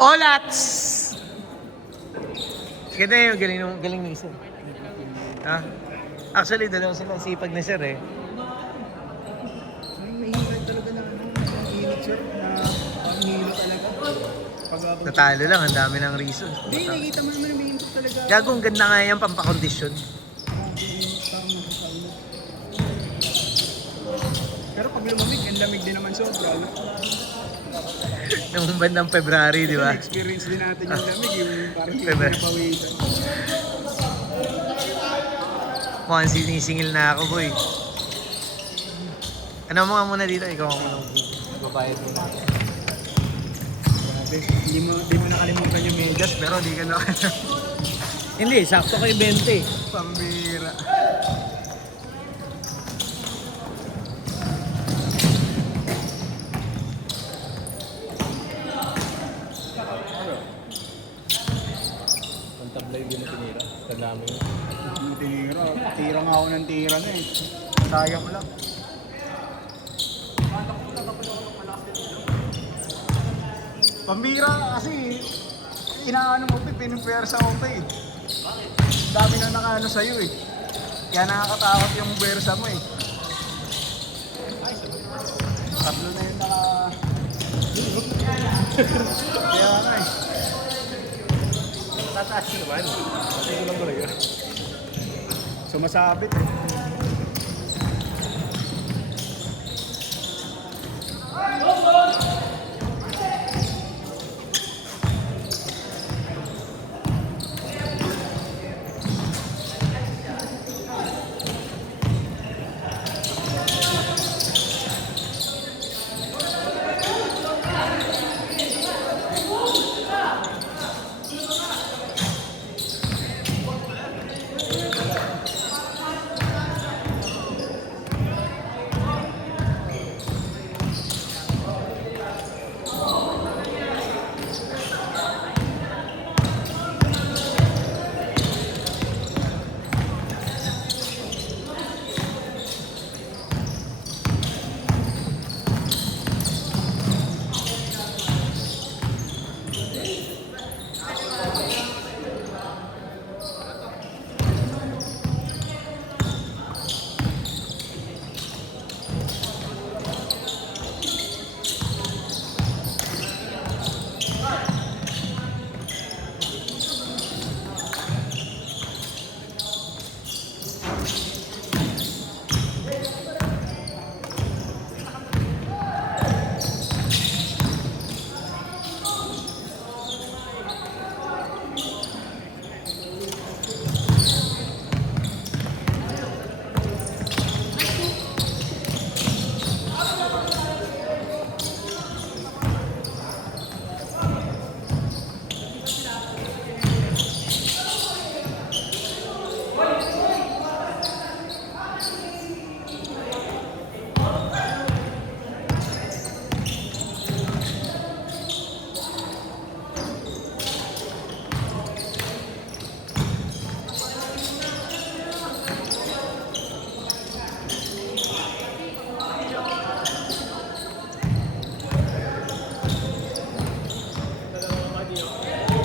Olats! Ganda yun, galing ng isa. Ha? Actually, dalawa sila sipag na sir eh. May mahihintay talaga na ang init sir, na panghilo talaga. Natalo lang, ang dami ng reasons. Hindi, nakikita mo naman may init talaga. Kaya kung ganda nga yan, pampakondisyon. Pero pag lumamig, ang lamig din naman sobra. Nung bandang February, di ba? Experience din natin yung lamig, yung parang hindi Diba? napawisan. Mukhang sinisingil na ako, boy. Ano mo nga muna dito? Ikaw nga muna. Babayad mo na. Hindi mo nakalimutan yung medyas, pero di ka Hindi, sakto kay 20. pambira. Ang tablay din na tinira. Tandami mo. Tira. Tira nga ako ng tira na eh. Sayang lang. Pambira kasi inaano mo pa, pinipwersa mo pa eh. Dami na nakaano sa'yo eh. Kaya nakakatakot yung pwersa mo eh. Tatlo na yung naka... Kaya ano eh. Tataas ko naman. Hindi ko lang talaga. Sumasabit eh.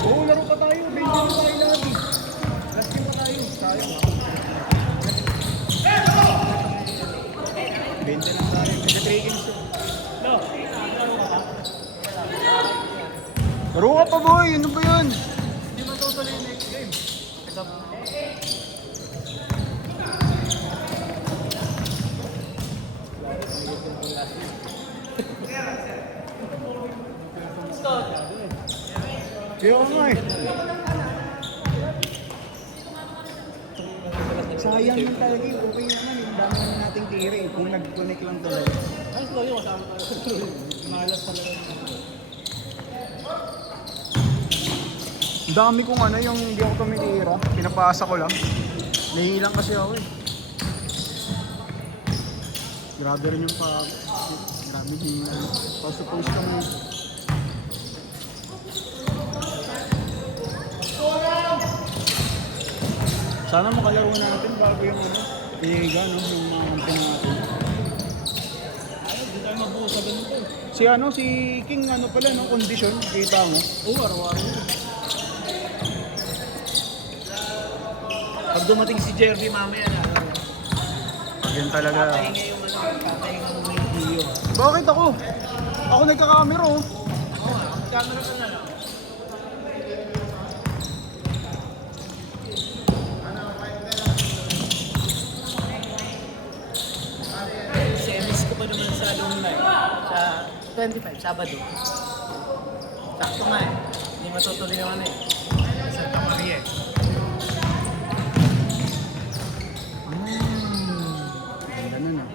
Oo, laro pa tayo. 20 na tayo lagi. Last game pa tayo. Sayang ah. 20 lang tayo. Kasi 3 games to. Laro ka pa boy. Ano ba yun? Hindi man totally next game. Kaya nga eh. Sayang man talaga eh. Okay naman eh. Dami naman nating tira eh. Kung nag-connect lang talaga. Ayos lang yun, kasama tayo. Malas talaga. Dami kong ano yung hindi ako tumitira. Pinapasa ko lang. Nahihilang kasi ako eh. Grabe rin yung grabe din yung pa-suppose kami. Sana makalaro natin bago yung ano, Iriga, no? Yung mga kampi natin. Hindi tayo mabuo sa ganito. Si King ano pala, no? Kondisyon, kita mo. Oo, araw-araw yun. Pag dumating si Jerby mamaya na, Yan talaga. katahinga yung katahinga ng video. Bakit ako? Ako nagka-camera, oh. Oo, camera ka na lang. Semis ko pa naman sa alumni. Sa 25, Sabado. Sakto nga eh. Hindi matutuloy naman eh. Sa Santa Maria eh. Ganda nun, ah.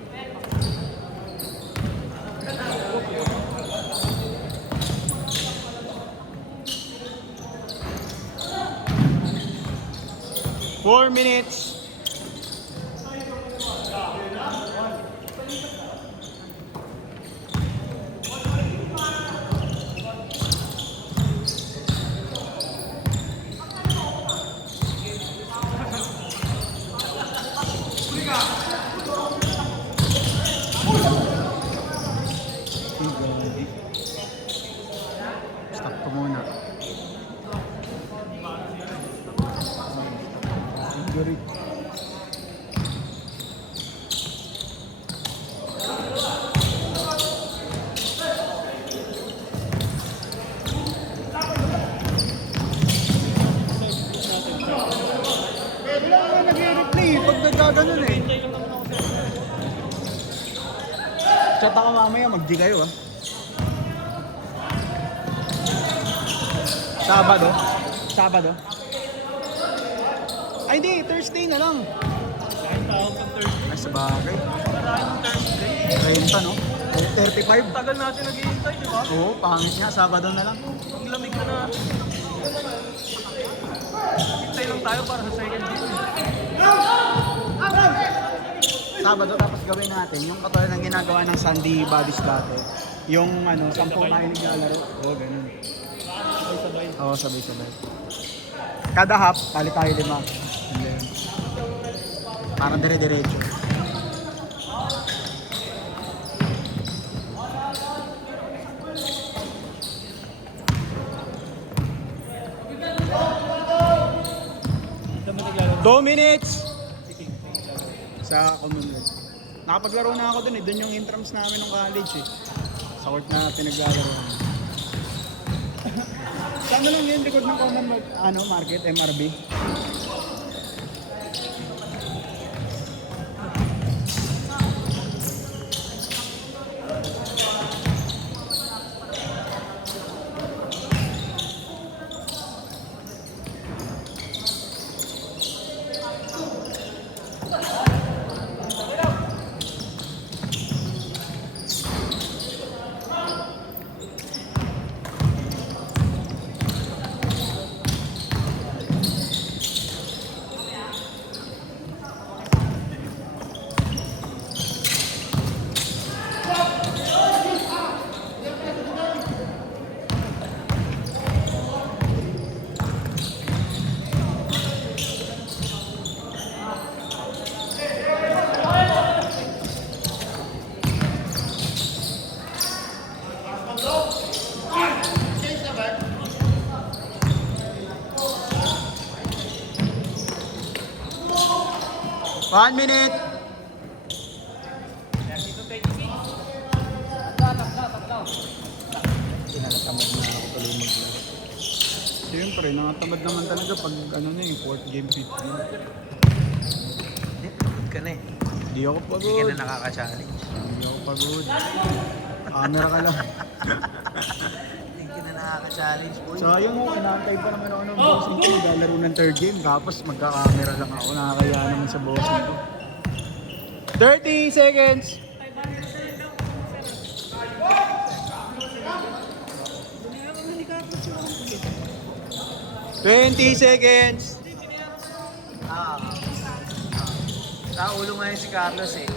Four minutes. Stop ko muna. Injury. Wala nga nag-replay pag nagkaganon eh. Chat ako mamaya, mag-G kayo ah. Sabado? Ay di, Thursday na lang. Kahit tawag pag Thursday. Ay, sabagay. Marami ng Thursday. 30 no? 35. Tagal natin nag-iintay, di ba? Oo, pangit nga, Sabado na lang. Ang lamig na na. Hintay lang tayo para sa second game. Sabado tapos gawin natin yung katulad ng ginagawa ng Sunday Bodies dati. Yung 10 na naglalaro. Oo, ganun. Sabay-sabay. Oo, sabay-sabay. Kada half, palit tayo 5. And then, parang dire-diretso. Saan ba naglalaro? 2 minutes! Sa Commonwealth. Nakapaglaro na ako dun eh. Dun yung intrams namin ng college eh. Sa court na pinaglalaro. Saan na lang yun? Likod ng Commonwealth Market, MRB. One minute. Tinatamad na ako tuloy maglaro. Siyempre, nakatamad naman talaga pag fourth game, fifth game. Pagod ka na eh. Hindi ako Hindi ka pagod. na nakaka-challenge. Hindi ako pagod. Camera ka lang. Hindi ka na nakaka-challenge, boy. Sayang mo, inaantay pa naman ako ng bossing ko. Maglalaro ng third game, tapos magka-camera lang ako. Nakakaya naman sa bossing ko. 30 seconds! ...20 seconds! Naulo nga yun si Carlos eh.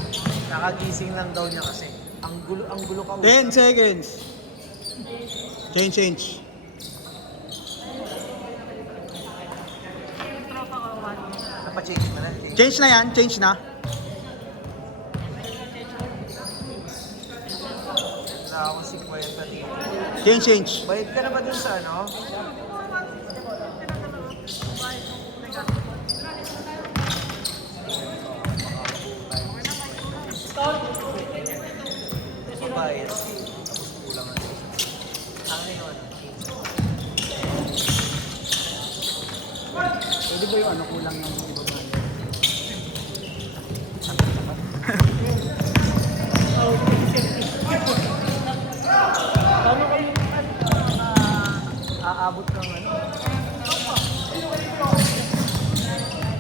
Nakagising lang daw niya kasi. Ang gulo ka. 10 seconds! Change. Napa-change mo na. Change na yan, change na. Na ako 50. Change. Bayad ka na ba dun sa ano? Bayad. Tapos kulang ang ano yun? Pwede ba yung ano, kulang ng ibang Paano kayo Aabot ng ano?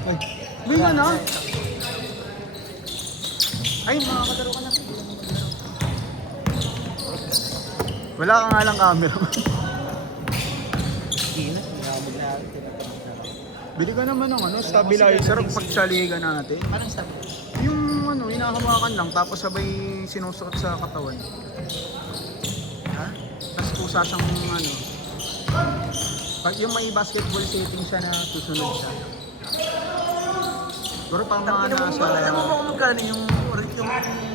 Ay, may nga na. Ay, makakadaro ka na. Wala ka nga lang camera. Bili ka naman ng ano, stabilizer pag saligan natin. Parang sabi. Yung ano, hinahawakan lang tapos sabay sinusuot sa katawan. Ha? Tapos kusa siyang ano. Pag yung may basketball setting siya na susunod siya. Pero pang mga nasa... Alam mo ba kung magkano yung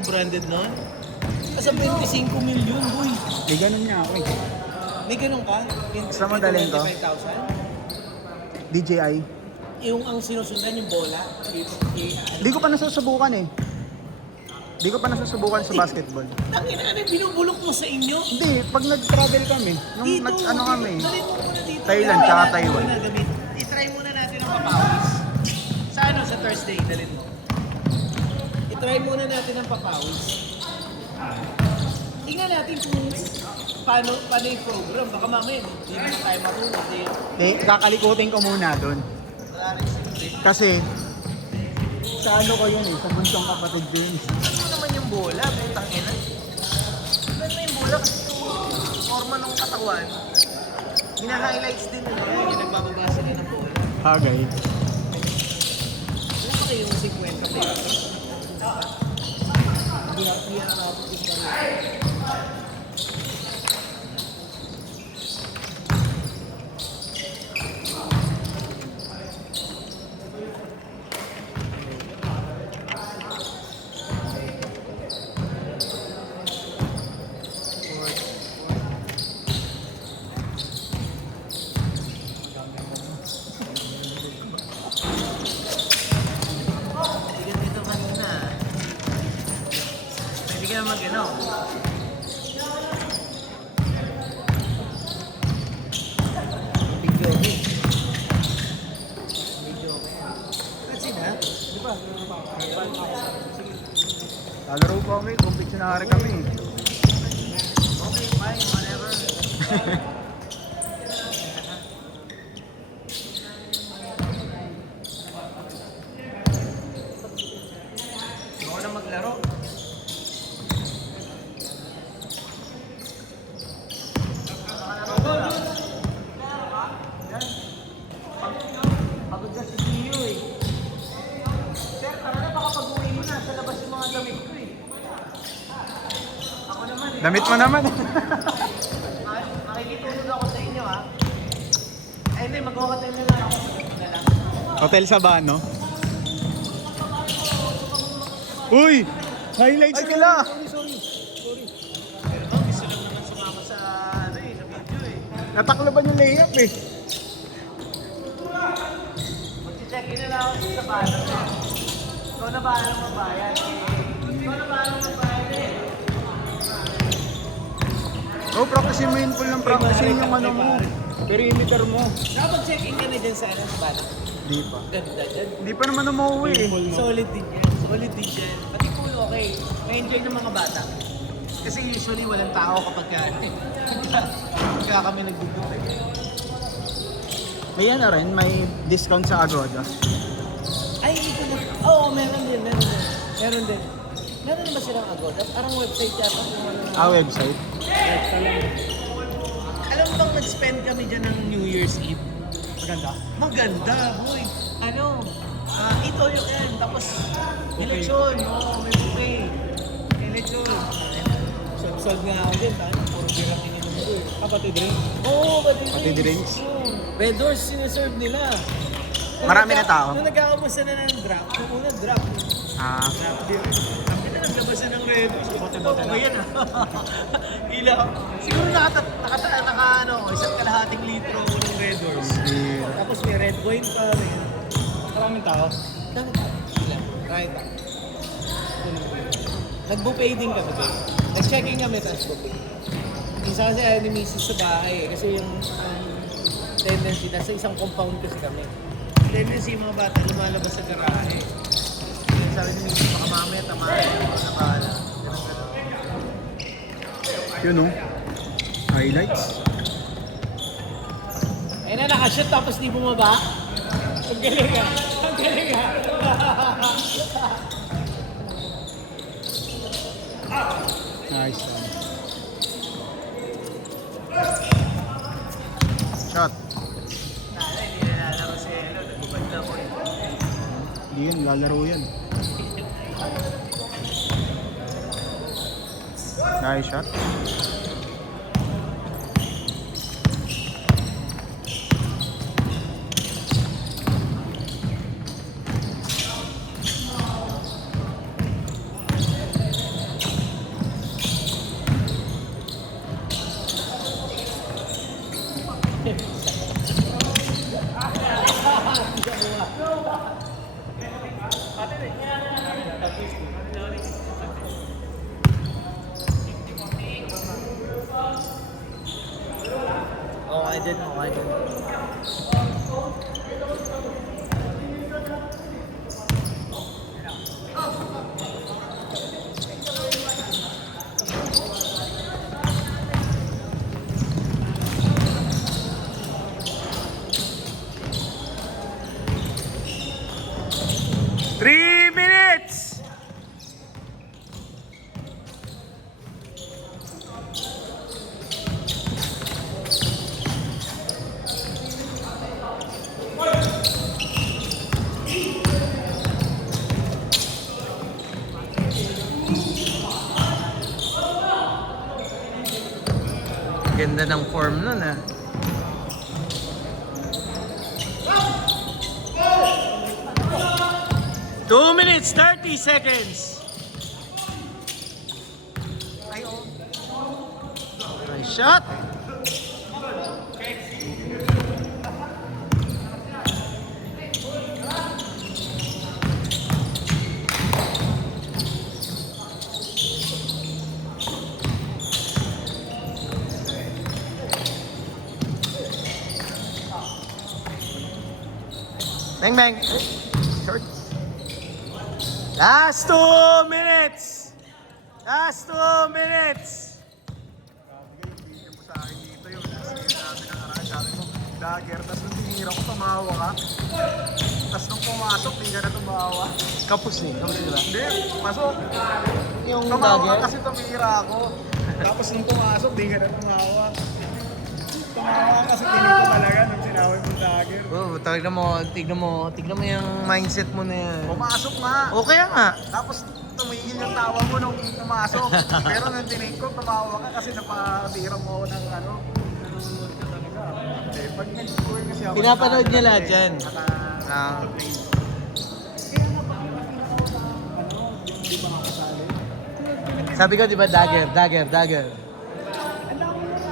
branded nun? Kasi 25 million, boy. May ganun niya ako eh. May ganun ka? Sa madaling to? 25,000? DJI. Yung ang sinusundan yung bola. Di ko pa nasusubukan eh. Di ko pa nasusubukan sa basketball. Tangina, ano yung binubulok mo sa inyo? Hindi, pag nag-travel kami, nung Dito, ano kami, dalhin mo muna dito. Thailand tsaka Taiwan. I-try muna natin ang papawis. Sa ano, sa Thursday, dalhin mo. I-try muna natin ang papawis. Tingnan natin kung paano yung program. Baka mamaya, hindi naman tayo matulog. kakalikutin ko muna doon. Wala rin siyempre. Kasi, sa ano ko yun eh, sa bunsong kapatid ko yun. Ano naman yung bola? Putang ina. Ano yung bola? Kasi yung forma ng katawan, hina-highlights din nila. Yung nagbababasa din ng bola. Hagay. Ano ba kayo yung 50 pesos? Hindi na natin tingnan. Hindi dito kanina. Pwede ka naman gano'n. Video game. Video game. Kasi na, di ba? Lalaro po kami, competitionary kami. Okay, fine, whatever. Ako na maglaro. Pagod na si Gio eh. Sir, tara na baka pag-uwi mo na sa labas yung mga damit ko eh. Ako naman eh. Damit mo naman. Makikitulog ako sa inyo ha. Ay hindi, mag-hotel na lang ako. Na lang. Hotel Sabano. Uy! Highlights Ay, nila! Sorry. Pero bang gusto lang naman sumama sa ano eh, sa video eh. Natakloban yung layup eh. Mag-check in na lang ako sa bano eh. Ikaw na bahala magbayad eh. Ikaw na bahala magbayad eh. Oh, practicein mo yun full ng practicein yung ano mo. Perimeter mo. Nakapag-check-in ka na dyan sa ano, sa bala. Di pa. Ganda dyan. Di pa naman umuwi eh. Solid din yan. Solid din yan. Pati pool okay. Na-enjoy ng mga bata. Kasi usually walang tao kapag kami nagduduk. May ano rin, may discount sa Agoda. Ay, hindi ko na. Oo, meron din. Meron din. Meron na ba silang Agoda? Parang website yata. Website. Alam mo bang nag-spend kami dyan ng New Year's Eve? Maganda. Maganda, boy. Ano? Ito yung yan. Tapos, eleksyon. Oo, may buffet. Eleksyon. Solve nga ako din. Puro beer ang ininom ko eh. Pati drink. Oo, pati Pati drinks. Oo. Red Doors sinaserve nila. Marami na tao? Nung nagkakamusta na ng draft, yung unang draft. Ah. Draft beer. naglabas na ng Red Horse. Bote-bote na. Yan Ila. Siguro ano, isang kalahating litro ng Red Horse. Tapos may Red Wine pa. Maraming tao. Right. Nag-buffet din kami, babe. Nag-checking kami sa buffet. Minsan kasi ayaw ni Mrs. sa bahay eh. Kasi yung tendency, nasa isang compound kasi kami. Tendency yung mga bata lumalabas sa garahe. Kaya sabi ni Mrs. baka mamaya tamahin ako na bahala. Yun o. Highlights. Ayun na, nakashoot tapos di bumaba. Ang galing ah. Ang galing ah. Nice. Shot. Hindi na lalaro si Elo. Nagubad na ako eh. Hindi yan, lalaro yan. Nice shot. Okay din, okay din. Three minutes! Ganda ng form nun ah. Two minutes, 30 seconds. Nice shot. Bang bang. Short. Last 2 minutes. Last 2 minutes. Bigyan mo sa akin dito yun. Sinabi na karaan, sabi ko, dagger. Tapos nung tinira ko, tumawa ka. Tapos nung pumasok, hindi ka na tumawa. Kapos eh. Kapos diba? Hindi, pasok. Yung Tumawa dagger. ka kasi tumira ako. Tapos nung pumasok, hindi ka na tumawa. Tumawa ka kasi tinig ko talaga nung sinabi mo dagger. Oh, tignan mo yung mindset mo na yan. Pumasok nga. O kaya nga. Tapos tumigil yung tawa mo nung pumasok. Pero nung tinig ko, tumawa ka kasi napatira mo ako ng ano. Nanonood ka talaga. Eh, pag nag-score kasi ako. Pinapanood niya lahat yan. Ah. Kaya nga pag nakita ko sa ano, di ba nakasali? Sabi ko, di ba, dagger. Ang dami mo rin,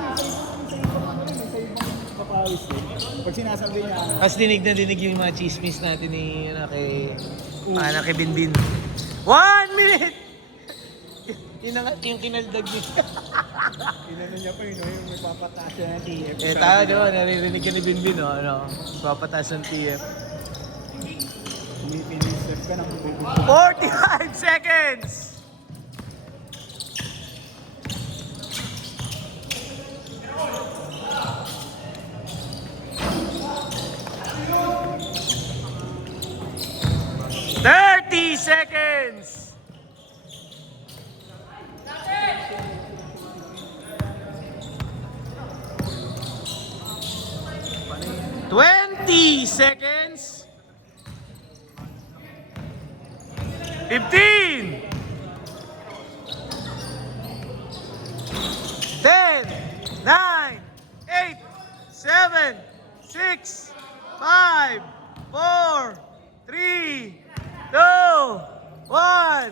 sa ibang papawis din. Pag sinasabi niya, Mas dinig na dinig yung mga chismis natin ni Kay Binbin. 1 minute! yung kinaldag niya. inano niya pa yun, yung may papataas siya ng TF. Eh, tayo, di ba, naririnig ka ni Binbin, no? Ano? Papataas ng TF. Pininisip ka ng 45 seconds! Seconds! 20 seconds! 15! 10, 9, 8, 7, 6, 5, 4, 3, 2, 1.